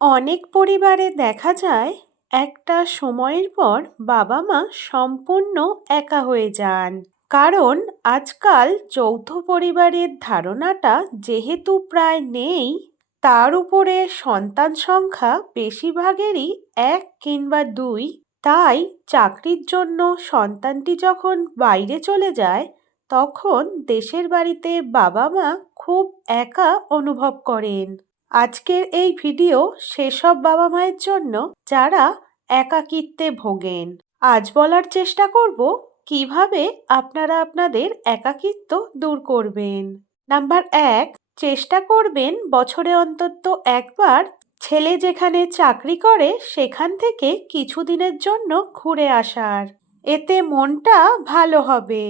অনেক পরিবারে দেখা যায় একটা সময়ের পর বাবা মা সম্পূর্ণ একা হয়ে যান। কারণ আজকাল যৌথ পরিবারের ধারণাটা যেহেতু প্রায় নেই, তার উপরে সন্তান সংখ্যা বেশিরভাগেরই এক কিংবা দুই। তাই চাকরির জন্য সন্তানটি যখন বাইরে চলে যায়, তখন দেশের বাড়িতে বাবা মা খুব একা অনুভব করেন। আজকের এই ভিডিও সেসব বাবা মায়ের জন্য যারা একাকিত্বে ভোগেন। আজ বলার চেষ্টা করব কিভাবে আপনারা আপনাদের একাকিত্ব দূর করবেন। নাম্বার ১, চেষ্টা করবেন বছরে অন্তত একবার ছেলে যেখানে চাকরি করে সেখান থেকে কিছুদিনের জন্য ঘুরে আসার। এতে মনটা ভালো হবে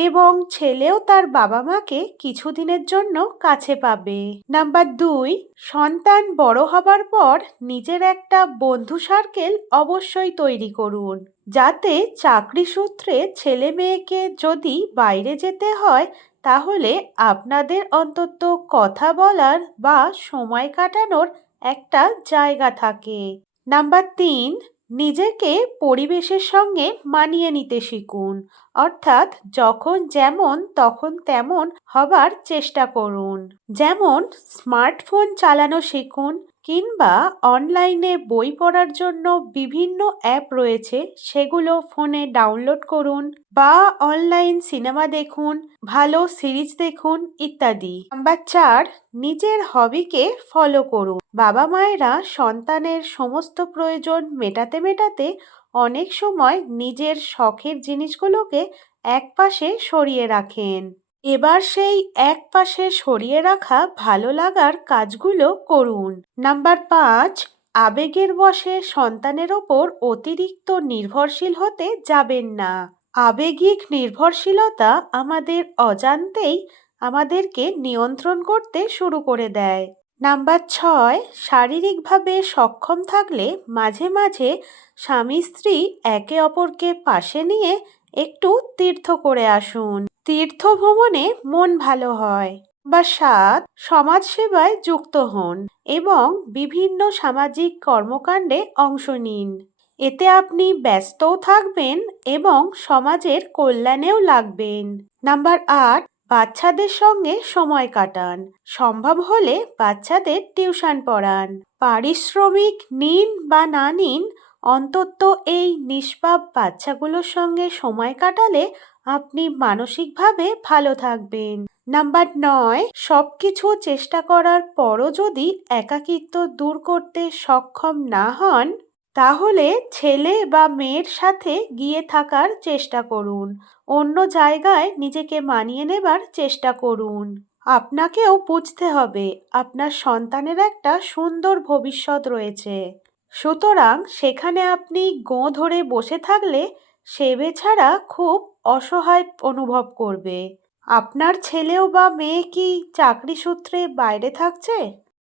এবং ছেলেও তার বাবা মাকে কিছুদিনের জন্য কাছে পাবে। নাম্বার ২, সন্তান বড় হবার পর নিজের একটা বন্ধু সার্কেল অবশ্যই তৈরি করুন, যাতে চাকরি সূত্রে ছেলে মেয়েকে যদি বাইরে যেতে হয় তাহলে আপনাদের অন্তত কথা বলার বা সময় কাটানোর একটা জায়গা থাকে। নাম্বার ৩, নিজেকে পরিবেশের সঙ্গে মানিয়ে নিতে শিখুন। অর্থাৎ যখন যেমন তখন তেমন হবার চেষ্টা করুন। যেমন স্মার্টফোন চালানো শিখুন, কিংবা অনলাইনে বই পড়ার জন্য বিভিন্ন অ্যাপ রয়েছে, সেগুলো ফোনে ডাউনলোড করুন, বা অনলাইন সিনেমা দেখুন, ভালো সিরিজ দেখুন ইত্যাদি। নাম্বার ৪, নিজের হবিকে ফলো করুন। বাবা মায়েরা সন্তানের সমস্ত প্রয়োজন মেটাতে মেটাতে অনেক সময় নিজের শখের জিনিসগুলোকে একপাশে সরিয়ে রাখেন। এবার সেই একপাশে সরিয়ে রাখা ভালো লাগার কাজগুলো করুন। নাম্বার ৫, আবেগের বশে সন্তানের ওপর অতিরিক্ত নির্ভরশীল হতে যাবেন না। আবেগিক নির্ভরশীলতা আমাদের অজান্তেই আমাদেরকে নিয়ন্ত্রণ করতে শুরু করে দেয়। নাম্বার ৬, শারীরিকভাবে সক্ষম থাকলে মাঝে মাঝে স্বামী স্ত্রী একে অপরকে পাশে নিয়ে একটু তীর্থ করে আসুন। তীর্থ ভ্রমণে মন ভালো হয়। বা ৭, সমাজসেবায় যুক্ত হন এবং বিভিন্ন সামাজিক কর্মকাণ্ডে অংশ নিন। এতে আপনি ব্যস্তও থাকবেন এবং সমাজের কল্যাণেও লাগবেন। নাম্বার ৮, বাচ্চাদের সঙ্গে সময় কাটান। সম্ভব হলে বাচ্চাদের টিউশন পড়ান। পারিশ্রমিক নিন বা না নিন, অন্তত এই নিষ্পাপ বাচ্চাগুলোর সঙ্গে সময় কাটালে আপনি মানসিকভাবে ভালো থাকবেন। নাম্বার ৯, সবকিছু চেষ্টা করার পরও যদি একাকিত্ব দূর করতে সক্ষম না হন, তাহলে ছেলে বা মেয়ের সাথে গিয়ে থাকার চেষ্টা করুন। অন্য জায়গায় নিজেকে মানিয়ে নেবার চেষ্টা করুন। আপনাকেও বুঝতে হবে আপনার সন্তানের একটা সুন্দর ভবিষ্যৎ রয়েছে। সুতরাং সেখানে আপনি গোঁ ধরে বসে থাকলে সে বেচারা খুব অসহায় অনুভব করবে। আপনার ছেলেও বা মেয়ে কি চাকরি সূত্রে বাইরে থাকছে?